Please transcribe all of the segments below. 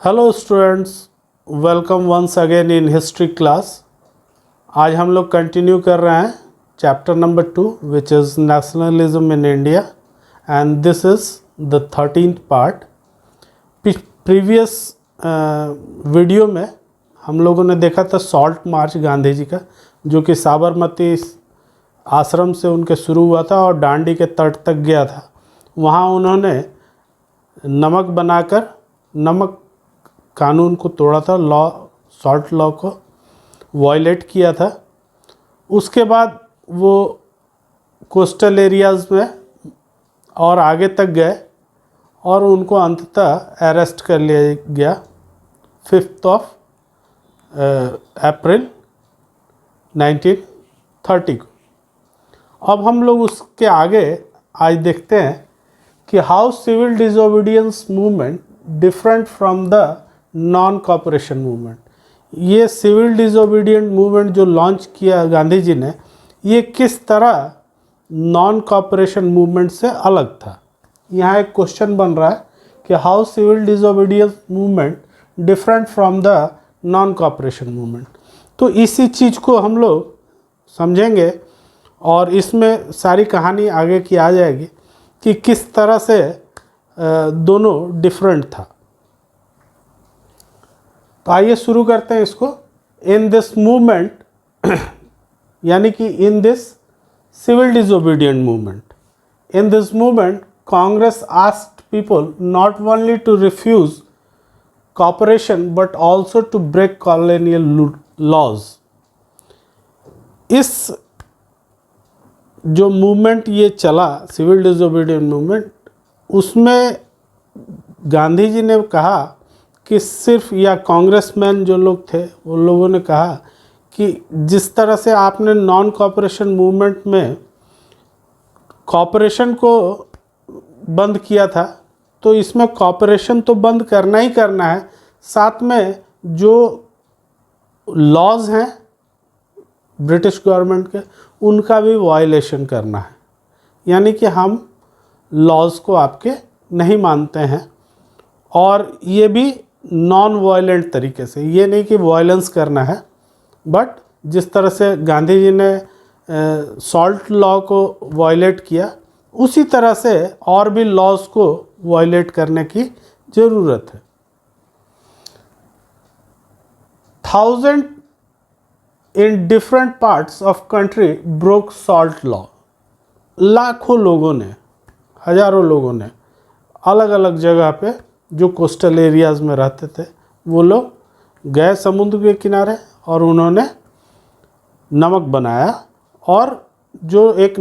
Hello students, welcome once again in history class. आज हम लोग कंटिन्यू कर रहे हैं chapter number 2 which is nationalism in India and this is the 13th part. Previous video में हम लोगों ने देखा था सॉल्ट मार्च गांधी जी का, जो कि साबरमती आश्रम से उनके शुरू हुआ था और डांडी के तट तक गया था। वहाँ उन्होंने नमक बनाकर नमक कानून को तोड़ा था, सॉल्ट लॉ को वायलेट किया था। उसके बाद वो कोस्टल एरियाज़ में और आगे तक गए और उनको अंततः अरेस्ट कर लिया गया 5 अप्रैल 1930 को। अब हम लोग उसके आगे आज देखते हैं कि how civil disobedience movement different from the non cooperation movement. ये सिविल डिसोबीडियंट मूवमेंट जो लॉन्च किया गांधी जी ने, ये किस तरह नॉन कॉपरेशन मूवमेंट से अलग था। यहाँ एक क्वेश्चन बन रहा है कि how civil disobedience movement different from the non cooperation movement. तो इसी चीज़ को हम लोग समझेंगे और इसमें सारी कहानी आगे की आ जाएगी कि किस तरह से दोनों डिफरेंट था। तो आइए शुरू करते हैं इसको। इन दिस मूवमेंट यानी कि in this civil disobedient movement, in this movement Congress asked people not only to refuse cooperation but also to break colonial laws. इस जो मूवमेंट ये चला सिविल डिसोबीडियंट मूवमेंट, उसमें गांधी जी ने कहा कि सिर्फ, या कांग्रेसमैन जो लोग थे वो लोगों ने कहा कि जिस तरह से आपने नॉन कॉपरेशन मूवमेंट में कॉपरेशन को बंद किया था, तो इसमें कॉपरेशन तो बंद करना ही करना है, साथ में जो लॉज हैं ब्रिटिश गवर्नमेंट के उनका भी वायलेशन करना है। यानी कि हम लॉज को आपके नहीं मानते हैं, और ये भी नॉन वायलेंट तरीके से, ये नहीं कि वायलेंस करना है, बट जिस तरह से गांधी जी ने सॉल्ट लॉ को वायलेट किया, उसी तरह से और भी लॉज को वायलेट करने की ज़रूरत है। 1000 in different parts of country broke salt law. लाखों लोगों ने, हजारों लोगों ने अलग अलग जगह पे जो कोस्टल एरियाज़ में रहते थे, वो लोग गए समुद्र के किनारे और उन्होंने नमक बनाया और जो एक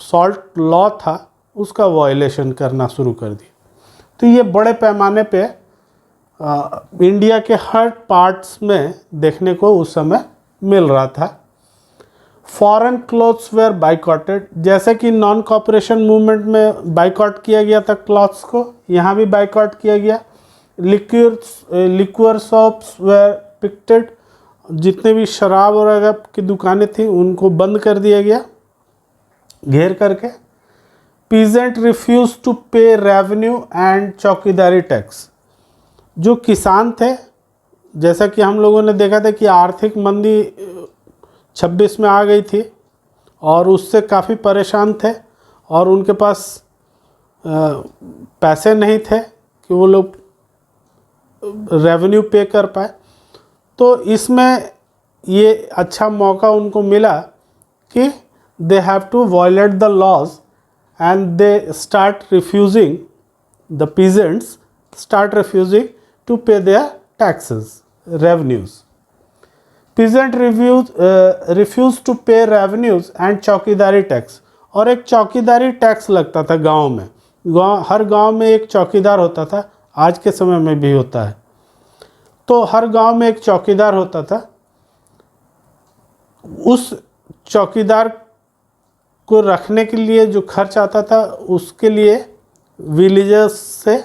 सॉल्ट लॉ था उसका वायलेशन करना शुरू कर दिया। तो ये बड़े पैमाने पे इंडिया के हर पार्ट्स में देखने को उस समय मिल रहा था। फॉरेन क्लॉथ्स वेयर बाइकॉटेड, जैसे कि नॉन कॉपरेशन मूवमेंट में बाइकॉट किया गया था क्लॉथ्स को, यहाँ भी बाइकॉट किया गया। लिक्वर शॉप्स वेयर पिक्टेड, जितने भी शराब वगैरह की दुकानें थी उनको बंद कर दिया गया घेर करके। पीजेंट रिफ्यूज टू पे रेवेन्यू एंड चौकीदारी टैक्स। जो किसान थे, जैसा कि हम लोगों ने देखा था कि आर्थिक मंदी 26 में आ गई थी और उससे काफ़ी परेशान थे और उनके पास पैसे नहीं थे कि वो लोग रेवेन्यू पे कर पाए। तो इसमें ये अच्छा मौका उनको मिला कि they have to violate the laws and they start refusing, the peasants start refusing to pay their taxes, revenues. Peasant refuse to pay revenues and chowkidari tax. और एक चौकीदारी टैक्स लगता था गांव में। हर गांव में एक चौकीदार होता था, आज के समय में भी होता है। तो हर गांव में एक चौकीदार होता था। उस चौकीदार को रखने के लिए जो खर्च आता था, उसके लिए विलेजर्स से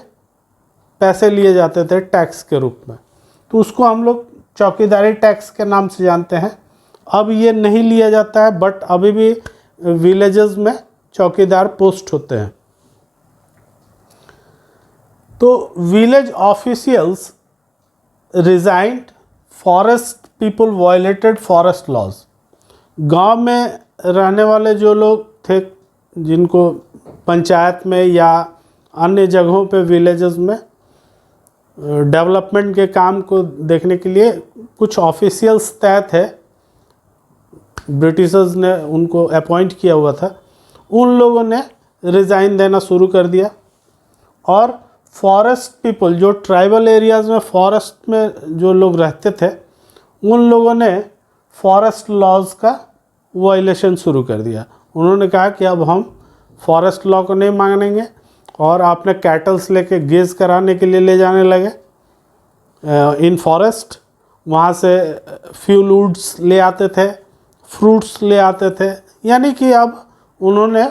पैसे लिए जाते थे टैक्स के रूप में। तो उसको हम लोग चौकीदारी टैक्स के नाम से जानते हैं। अब ये नहीं लिया जाता है, बट अभी भी विलेजेस में चौकीदार पोस्ट होते हैं। तो village officials resigned, forest people violated forest laws. गांव में रहने वाले जो लोग थे, जिनको पंचायत में या अन्य जगहों पे विलेजेस में डेवलपमेंट के काम को देखने के लिए कुछ ऑफिशियल्स तय थे, ब्रिटिशर्स ने उनको अपॉइंट किया हुआ था, उन लोगों ने रिज़ाइन देना शुरू कर दिया। और फॉरेस्ट पीपल, जो ट्राइबल एरियाज़ में फॉरेस्ट में जो लोग रहते थे, उन लोगों ने फॉरेस्ट लॉज का वायलेशन शुरू कर दिया। उन्होंने कहा कि अब हम फॉरेस्ट लॉ को नहीं मानेंगे, और आपने कैटल्स लेके गेज कराने के लिए ले जाने लगे इन फॉरेस्ट। वहाँ से फ्यूल वुड्स ले आते थे, फ्रूट्स ले आते थे, यानी कि अब उन्होंने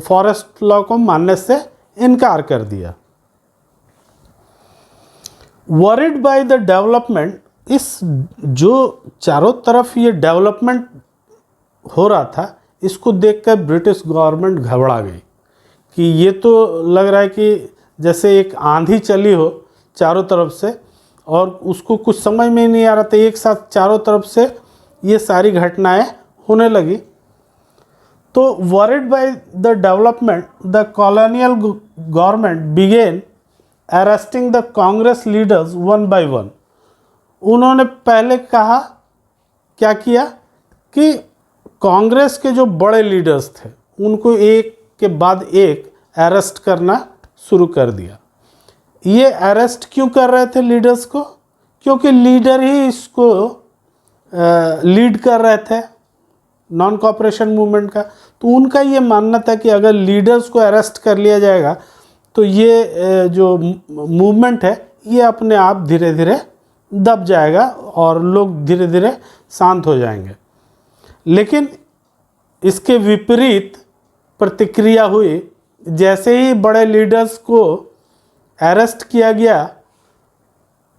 फॉरेस्ट लॉ को मानने से इनकार कर दिया। वरिड बाय द डेवलपमेंट, इस जो चारों तरफ ये डेवलपमेंट हो रहा था, इसको देखकर ब्रिटिश गवर्नमेंट घबरा गई कि ये तो लग रहा है कि जैसे एक आंधी चली हो चारों तरफ से, और उसको कुछ समझ में ही नहीं आ रहा था, एक साथ चारों तरफ से ये सारी घटनाएं होने लगी। तो worried by the development, the colonial government began arresting the Congress leaders one by one. उन्होंने पहले कहा, क्या किया कि कांग्रेस के जो बड़े लीडर्स थे उनको एक के बाद एक अरेस्ट करना शुरू कर दिया। ये अरेस्ट क्यों कर रहे थे लीडर्स को? क्योंकि लीडर ही इसको लीड कर रहे थे, नॉन कॉपरेशन मूवमेंट का। तो उनका ये मानना था कि अगर लीडर्स को अरेस्ट कर लिया जाएगा तो ये जो मूवमेंट है ये अपने आप धीरे धीरे दब जाएगा और लोग धीरे धीरे शांत हो जाएंगे। लेकिन इसके विपरीत प्रतिक्रिया हुई। जैसे ही बड़े लीडर्स को अरेस्ट किया गया,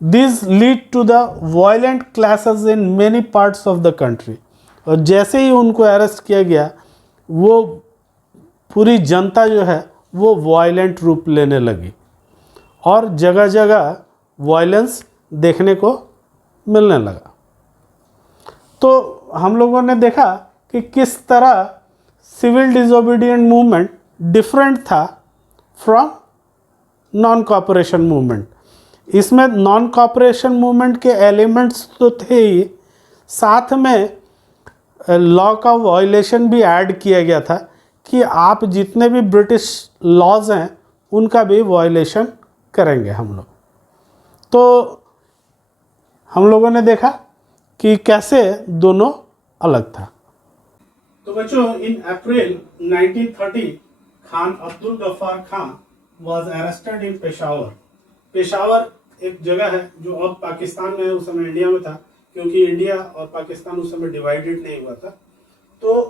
this lead to the violent clashes in many parts of the country. और जैसे ही उनको अरेस्ट किया गया, वो पूरी जनता जो है वो वायलेंट रूप लेने लगी और जगह जगह वायलेंस देखने को मिलने लगा। तो हम लोगों ने देखा कि किस तरह सिविल डिसोबीडिएंट मूवमेंट डिफरेंट था फ्रॉम नॉन कॉपरेशन मूवमेंट। इसमें नॉन कॉपरेशन मूवमेंट के एलिमेंट्स तो थे ही, साथ में लॉ का वायलेशन भी ऐड किया गया था कि आप जितने भी ब्रिटिश लॉज हैं उनका भी वायलेशन करेंगे हम लोग। तो हम लोगों ने देखा कि कैसे दोनों अलग था। तो बच्चों, in April 1930 Khan Abdul Ghaffar Khan was arrested in Peshawar. Peshawar एक जगह है जो अब पाकिस्तान में है, उस समय इंडिया में था, क्योंकि इंडिया और पाकिस्तान उस समय डिवाइडेड नहीं हुआ था। तो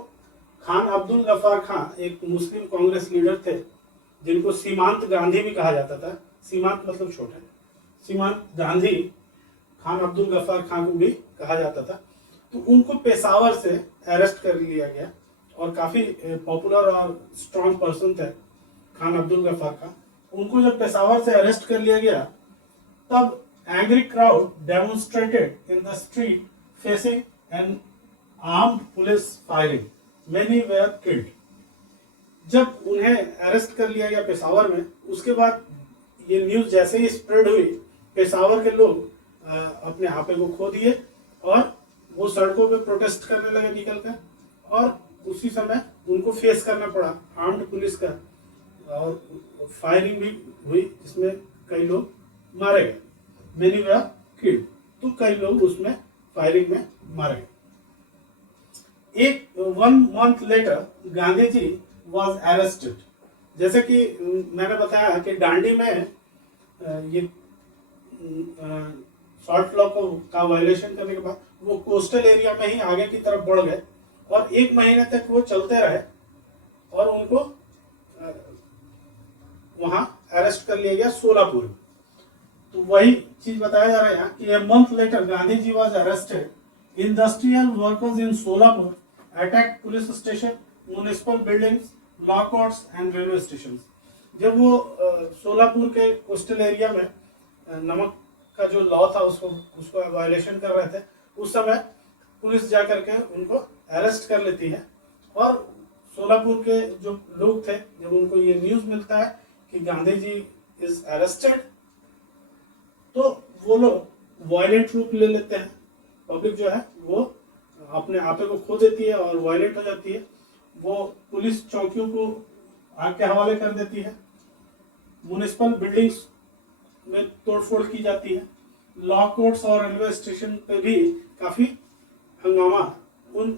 खान अब्दुल गफ्फार खान एक मुस्लिम कांग्रेस लीडर थे, जिनको सीमांत गांधी भी कहा जाता था। सीमांत मतलब छोटा। सीमांत गांधी खान अब्दुल गफ्फार खान को भी कहा जाता था। तो उनको पेशावर से अरेस्ट कर लिया गया, और काफ़ी पॉपुलर और स्ट्रॉन्ग पर्सन थे खान अब्दुल गफ्फार खान। उनको जब पेशावर से अरेस्ट कर लिया गया, तब angry crowd demonstrated in the street facing an armed police firing, many where killed. जब उन्हें अरेस्ट कर लिया गया पेशावर में, उसके बाद ये न्यूज़ जैसे ही स्प्रेड हुई, पेशावर के लोग अपने आपे को खो दिए और वो सड़कों पे प्रोटेस्ट करने लगे निकलकर, और उसी समय उनको फेस करना पड़ा आर्म्ड पुलिस का, और फायरिंग भी हुई जिसमें कई लोग मारे गए। मेनी वर किल्ड, तो कई लोग उसमें फायरिंग में मारे गए। एक 1 month later Gandhi ji was arrested. जैसे कि मैंने बताया कि दांडी में ये शॉर्ट लॉ का वायलेशन करने के बाद वो कोस्टल एरिया में ही आगे की तरफ बढ़ गए, और 1 महीने तक वो चलते रहे, और उनको वहां अरेस्ट कर लिया गया सोलापुर। तो वही चीज बताया जा रहा है यहाँ कि a month later Gandhi ji was arrested. Industrial workers in Solapur attacked police station, municipal buildings, law courts and railway stations. जब वो सोलापुर के कोस्टल एरिया में नमक का जो लॉ था उसको वायलेशन कर रहे थे, उस समय पुलिस जा करके उनको अरेस्ट कर लेती है। और सोलापुर के जो लोग थे, जब उनको ये न्यूज़ मिलता है कि गांधी जी इज अरेस्टेड, तो वो लोग वायलेंट रूप ले लेते हैं। पब्लिक जो है वो अपने आपे को खो देती है और वायलेंट हो जाती है। वो पुलिस चौकियों को आग के हवाले कर देती है, म्युनिसिपल बिल्डिंग्स में तोड़फोड़ की जाती है, लॉ कोर्ट्स और रेलवे स्टेशन पे भी काफी हंगामा उन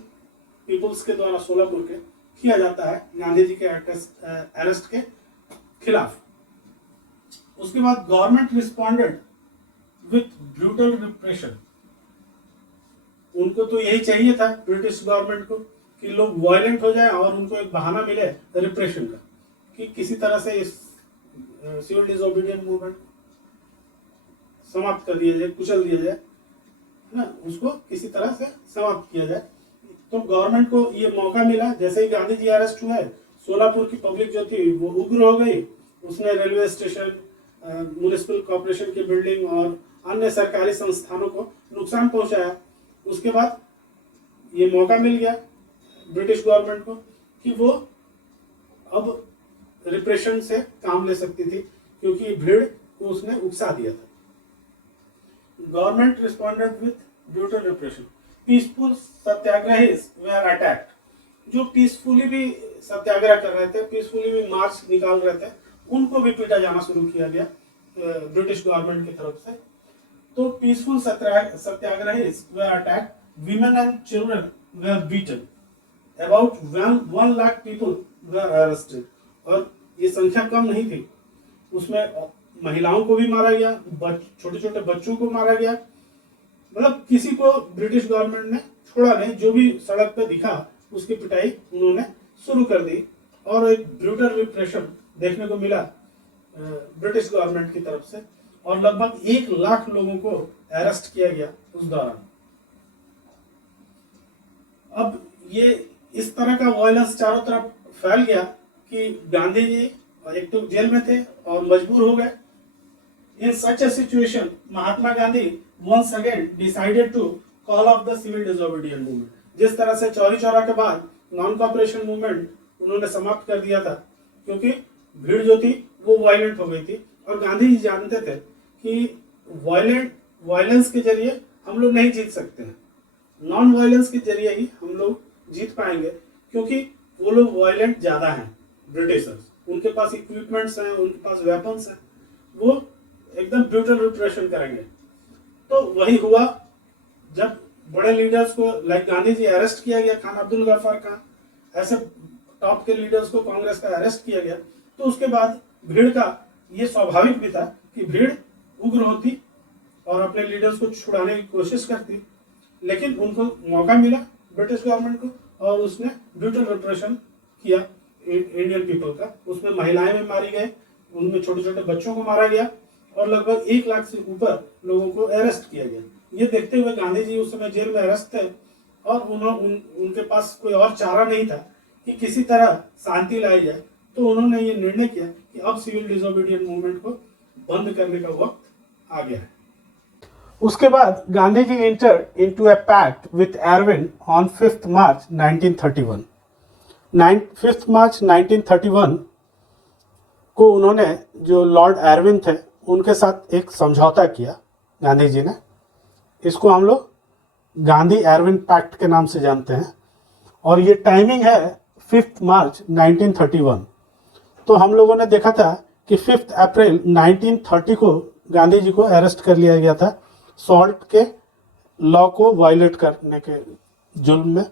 पीपल्स के द्वारा सोलापुर के किया जाता है गांधी जी के अरेस्ट के खिलाफ। उसके बाद government responded with brutal repression. उनको तो यही चाहिए था ब्रिटिश गवर्नमेंट को कि लोग वायलेंट हो जाए और उनको एक बहाना मिले रिप्रेशन का, कि किसी तरह से इस सिविल डिसोबीडिएंट मूवमेंट समाप्त कर दिया जाए, कुचल दिया जाए, है ना, उसको किसी तरह से समाप्त किया जाए। तो गवर्नमेंट को ये मौका मिला। जैसे ही गांधी जी अरेस्ट हुए, सोलापुर की पब्लिक जो थी वो उग्र हो गई। उसने रेलवे स्टेशन, म्युनिसिपल कॉर्पोरेशन की बिल्डिंग और अन्य सरकारी संस्थानों को नुकसान पहुंचाया। उसके बाद ये मौका मिल गया ब्रिटिश गवर्नमेंट को कि वो अब रिप्रेशन से काम ले सकती थी, क्योंकि भीड़ को उसने उकसा दिया था। Government responded with brutal repression. Peaceful satyagrahis were attacked. जो पीसफुली भी सत्याग्रह कर रहे थे, पीसफुली भी मार्च निकाल रहे थे, उनको भी पीटा जाना शुरू किया गया ब्रिटिश गवर्नमेंट की तरफ से। तो peaceful satyagrahis were attacked, women and children were beaten, about 1 lakh people were arrested। और ये संख्या कम नहीं थी, उसमें महिलाओं को भी मारा गया, छोटे छोटे बच्चों को मारा गया। मतलब किसी को ब्रिटिश गवर्नमेंट ने छोड़ा नहीं, जो भी सड़क पे दिखा उसकी पिटाई उन्होंने शुरू कर दी। और एक ब्रूटल रिप्रेशन देखने को मिला ब्रिटिश गवर्नमेंट की तरफ से, और लगभग 1 लाख लोगों को अरेस्ट किया गया उस दौरान। अब ये इस तरह का वायलेंस चारों तरफ फैल गया कि गांधी जी एक तो जेल में थे और मजबूर हो गए। इन सच ए situation, Mahatma Gandhi once again decided to call off the civil disobedience movement। जिस तरह से चौरी चौरा के बाद नॉन कॉपरेशन मूवमेंट उन्होंने समाप्त कर दिया था, क्योंकि भीड़ जो थी वो वायलेंट हो गई थी। और गांधी जी जानते थे कि वायलेंस के जरिए हम लोग नहीं जीत सकते हैं, नॉन वायलेंस के जरिए ही हम लोग जीत पाएंगे, क्योंकि वो लोग वायलेंट ज्यादा हैं ब्रिटिशर्स। उनके पास इक्विपमेंट्स हैं, उनके पास वेपन्स हैं, वो एकदम ब्रूटल रिप्रेशन करेंगे। तो वही हुआ जब बड़े लीडर्स को लाइक गांधी जी अरेस्ट किया गया, खान अब्दुल गफ्फार का, ऐसे टॉप के लीडर्स को कांग्रेस का अरेस्ट किया गया। तो उसके बाद भीड़ का ये स्वाभाविक भी था कि भीड़ उग्र होती और अपने लीडर्स को छुड़ाने की कोशिश करती, लेकिन उनको मौका मिला ब्रिटिश गवर्नमेंट को और उसने ब्रूटल रिप्रेशन किया इंडियन पीपल का। उसमें महिलाएं भी मारी गए, उनमें छोटे छोटे बच्चों को मारा गया और लगभग 1 लाख से ऊपर लोगों को अरेस्ट किया गया। ये देखते हुए गांधी जी उस समय जेल में अरेस्ट थे और उनके पास कोई और चारा नहीं था कि किसी तरह शांति लाई जाए। तो उन्होंने ये निर्णय किया कि अब सिविल डिसोबीडिएंट मूवमेंट को बंद करने का वक्त आ गया है। उसके बाद Gandhi ji entered into a pact with Irwin on 5 मार्च 1931। 5 मार्च 1931 को उन्होंने, जो लॉर्ड एरविन थे, उनके साथ एक समझौता किया गांधी जी ने। इसको हम लोग गांधी एरविन पैक्ट के नाम से जानते हैं। और ये टाइमिंग है 5 मार्च 1931। तो हम लोगों ने देखा था कि 5 अप्रैल 1930 को गांधी जी को अरेस्ट कर लिया गया था सॉल्ट के लॉ को वायलेट करने के जुल्म में।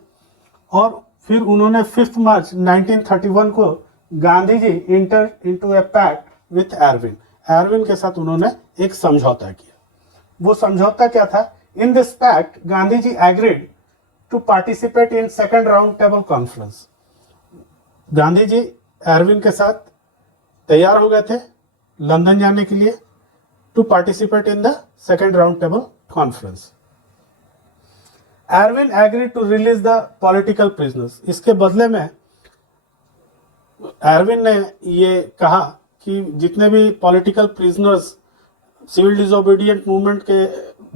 और फिर उन्होंने 5 मार्च 1931 को Gandhi ji enter into a pact with Irwin. Irwin के साथ उन्होंने एक समझौता किया। वो समझौता क्या था? In this pact Gandhi ji agreed to participate in second round table conference. Gandhi ji Irwin के साथ तैयार हो गए थे लंदन जाने के लिए to participate in the second round table conference. Irwin agreed to release the political prisoners. इसके बदले में एरविन ने ये कहा कि जितने भी political prisoners civil disobedient movement के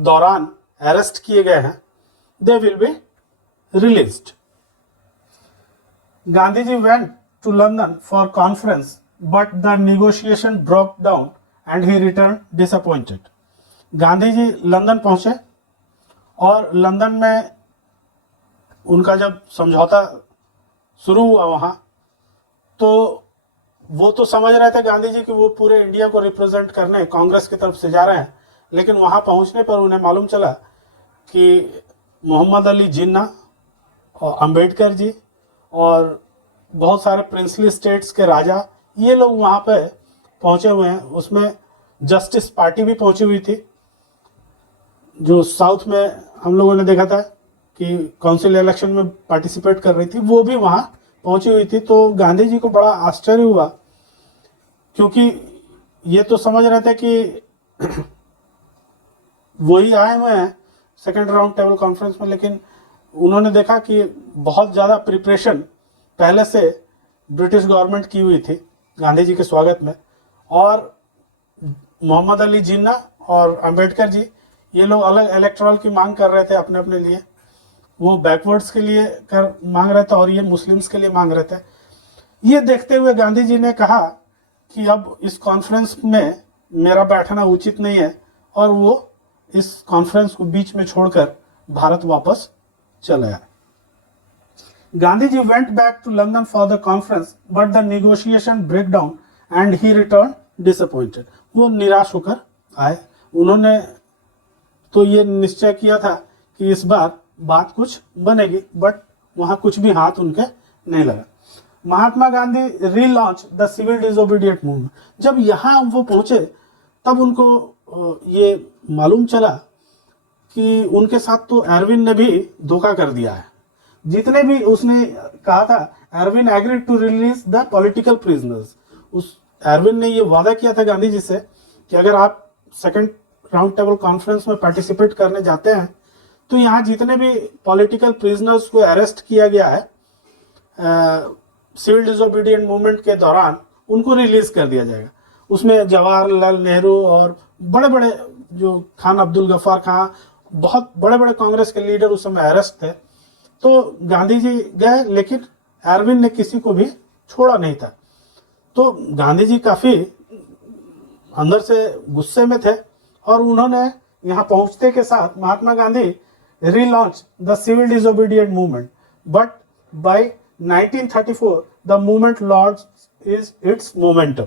दौरान अरेस्ट किए गए हैं, they will be released. Gandhi ji went to London for conference but the negotiation broke down and he return disappointed. Gandhi ji London पहुंचे और लंदन में उनका जब समझौता शुरू हुआ वहाँ, तो वो तो समझ रहे थे गांधी जी कि वो पूरे इंडिया को रिप्रेजेंट करने कांग्रेस की तरफ से जा रहे हैं, लेकिन वहाँ पहुँचने पर उन्हें मालूम चला कि मोहम्मद अली जिन्ना और अंबेडकर जी और बहुत सारे प्रिंसली स्टेट्स के राजा, ये लोग वहाँ पे पहुँचे हुए हैं। उसमें जस्टिस पार्टी भी पहुँची हुई थी, जो साउथ में हम लोगों ने देखा था कि काउंसिल इलेक्शन में पार्टिसिपेट कर रही थी, वो भी वहाँ पहुँची हुई थी। तो गांधी जी को बड़ा आश्चर्य हुआ, क्योंकि ये तो समझ रहे थे कि वही आए हुए हैं सेकेंड राउंड टेबल कॉन्फ्रेंस में, लेकिन उन्होंने देखा कि बहुत ज़्यादा प्रिपरेशन पहले से ब्रिटिश गवर्नमेंट की हुई थी गांधी जी के स्वागत में, और मोहम्मद अली जिन्ना और अंबेडकर जी ये लोग अलग इलेक्टोरल की मांग कर रहे थे अपने अपने लिए। वो बैकवर्ड्स के लिए कर मांग रहे थे और ये मुस्लिम्स के लिए मांग रहे थे। ये देखते हुए गांधी जी ने कहा कि अब इस कॉन्फ्रेंस में मेरा बैठना उचित नहीं है, और वो इस कॉन्फ्रेंस को बीच में छोड़कर भारत वापस चले आए। Gandhi ji went back to London for the conference but the negotiation break down and he return disappointed. वो निराश होकर आए। उन्होंने तो ये निश्चय किया था कि इस बार बात कुछ बनेगी, बट वहाँ कुछ भी हाथ उनके नहीं लगा। Mahatma Gandhi relaunch the civil disobedient movement. जब यहाँ वो पहुँचे तब उनको ये मालूम चला कि उनके साथ तो एरविन ने भी धोखा कर दिया है। जितने भी उसने कहा था, Irwin agreed to release the political prisoners. उस एरविन ने ये वादा किया था गांधी जी से कि अगर आप सेकंड राउंड टेबल कॉन्फ्रेंस में पार्टिसिपेट करने जाते हैं तो यहाँ जितने भी पॉलिटिकल प्रिजनर्स को अरेस्ट किया गया है सिविल डिसोबीडिएंट मूवमेंट के दौरान, उनको रिलीज कर दिया जाएगा। उसमें जवाहरलाल नेहरू और बड़े बड़े जो खान अब्दुल गफ्फार खां, बहुत बड़े बड़े कांग्रेस के लीडर उस समय अरेस्ट थे। तो गांधी जी गए, लेकिन एरविन ने किसी को भी छोड़ा नहीं था। तो गांधी जी काफ़ी अंदर से गुस्से में थे, और उन्होंने यहाँ पहुँचते के साथ Mahatma Gandhi relaunched the civil disobedient movement, but by 1934 the movement lost its momentum।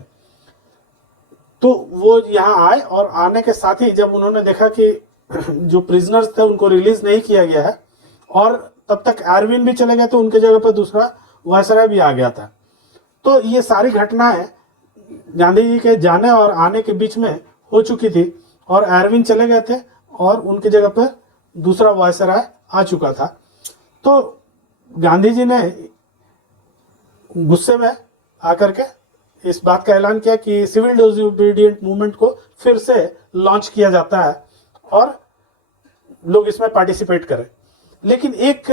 तो वो यहाँ आए, और आने के साथ ही जब उन्होंने देखा कि जो प्रिजनर्स थे उनको रिलीज नहीं किया गया है, और तब तक एरविन भी चले गए थे, उनके जगह पर दूसरा वायसराय भी आ गया था। तो ये सारी घटनाएं गांधी जी के जाने और आने के बीच में हो चुकी थी, और एरविन चले गए थे और उनकी जगह पर दूसरा वायसराय आ चुका था। तो गांधी जी ने गुस्से में आकर के इस बात का ऐलान किया कि सिविल डिसोबीडिएंट मूवमेंट को फिर से लॉन्च किया जाता है और लोग इसमें पार्टिसिपेट करें। लेकिन एक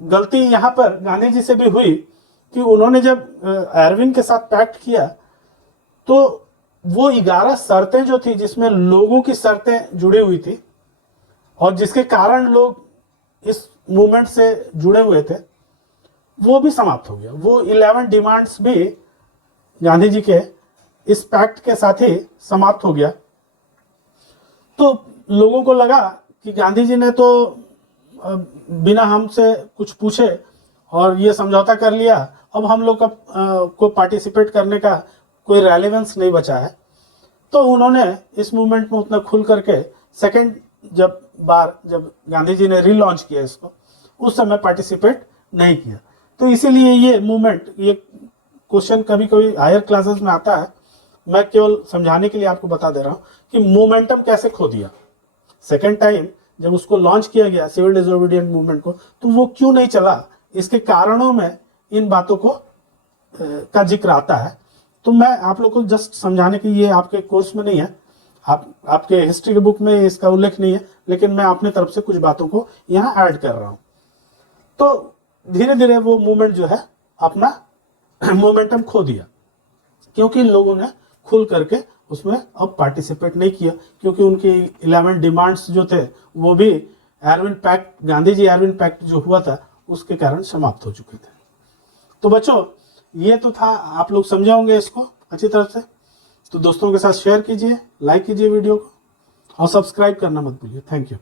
गलती यहाँ पर गांधी जी से भी हुई कि उन्होंने जब एरविन के साथ पैक्ट किया तो वो 11 शर्तें जो थी, जिसमें लोगों की शर्तें जुड़ी हुई थी और जिसके कारण लोग इस मूवमेंट से जुड़े हुए थे, वो भी समाप्त हो गया। वो 11 डिमांड्स भी गांधी जी के इस पैक्ट के साथ ही समाप्त हो गया। तो लोगों को लगा कि गांधी जी ने तो बिना हमसे कुछ पूछे और ये समझौता कर लिया, अब हम लोग को पार्टिसिपेट करने का कोई रेलेवेंस नहीं बचा है। तो उन्होंने इस मूवमेंट में उतना खुल करके सेकंड जब गांधी जी ने रीलॉन्च किया इसको, उस समय पार्टिसिपेट नहीं किया। तो इसीलिए ये मूवमेंट, ये क्वेश्चन कभी कभी हायर क्लासेस में आता है, मैं केवल समझाने के लिए आपको बता दे रहा हूँ कि मोमेंटम कैसे खो दिया। सेकेंड टाइम जब उसको लॉन्च किया गया सिविल डिसोबीडिएंट मूवमेंट को, तो वो क्यों नहीं चला, इसके कारणों में इन बातों को का जिक्र आता है। तो मैं आप लोग को जस्ट समझाने की, ये आपके कोर्स में नहीं है, आपके हिस्ट्री के बुक में इसका उल्लेख नहीं है, लेकिन मैं अपने तरफ से कुछ बातों को यहाँ ऐड कर रहा हूँ। तो धीरे धीरे वो मूवमेंट जो है अपना मोमेंटम खो दिया, क्योंकि लोगों ने खुल करके उसमें अब पार्टिसिपेट नहीं किया, क्योंकि उनकी 11 डिमांड्स जो थे वो भी Irwin pact, Gandhi ji Irwin pact जो हुआ था उसके कारण समाप्त हो चुके थे। तो बच्चों ये तो था, आप लोग समझे होंगे इसको अच्छी तरह से। तो दोस्तों के साथ शेयर कीजिए, लाइक कीजिए वीडियो को और सब्सक्राइब करना मत भूलिए। Thank you.